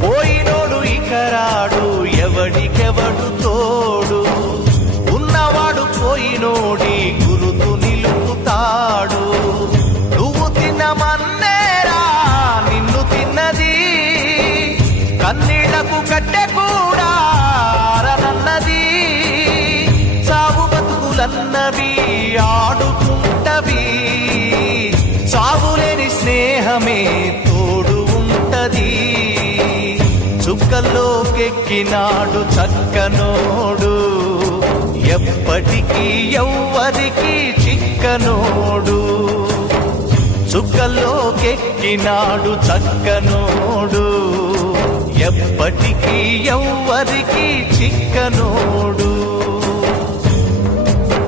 పోయినోడు ఇకరాడు ఎవడికెవడు తోడు ఉన్నవాడు పోయినోడి గురుతు నిలుపుతాడు నువ్వు తిన్నమన్నేరా నిన్ను తిన్నది కన్నీళ్లకు కట్టె కూడా ఆరనన్నది సాగు బతుకులన్నవి ఆడుకుంటవి సాగులేని స్నేహమే తోడు ఉంటది చుక్కల్లోకెక్కినాడు చక్కనోడు ఎప్పటికీ ఎవ్వరికి చిక్కనోడు చుక్కల్లోకెక్కినాడు చక్కనోడు ఎప్పటికీ ఎవ్వరికి చిక్కనోడు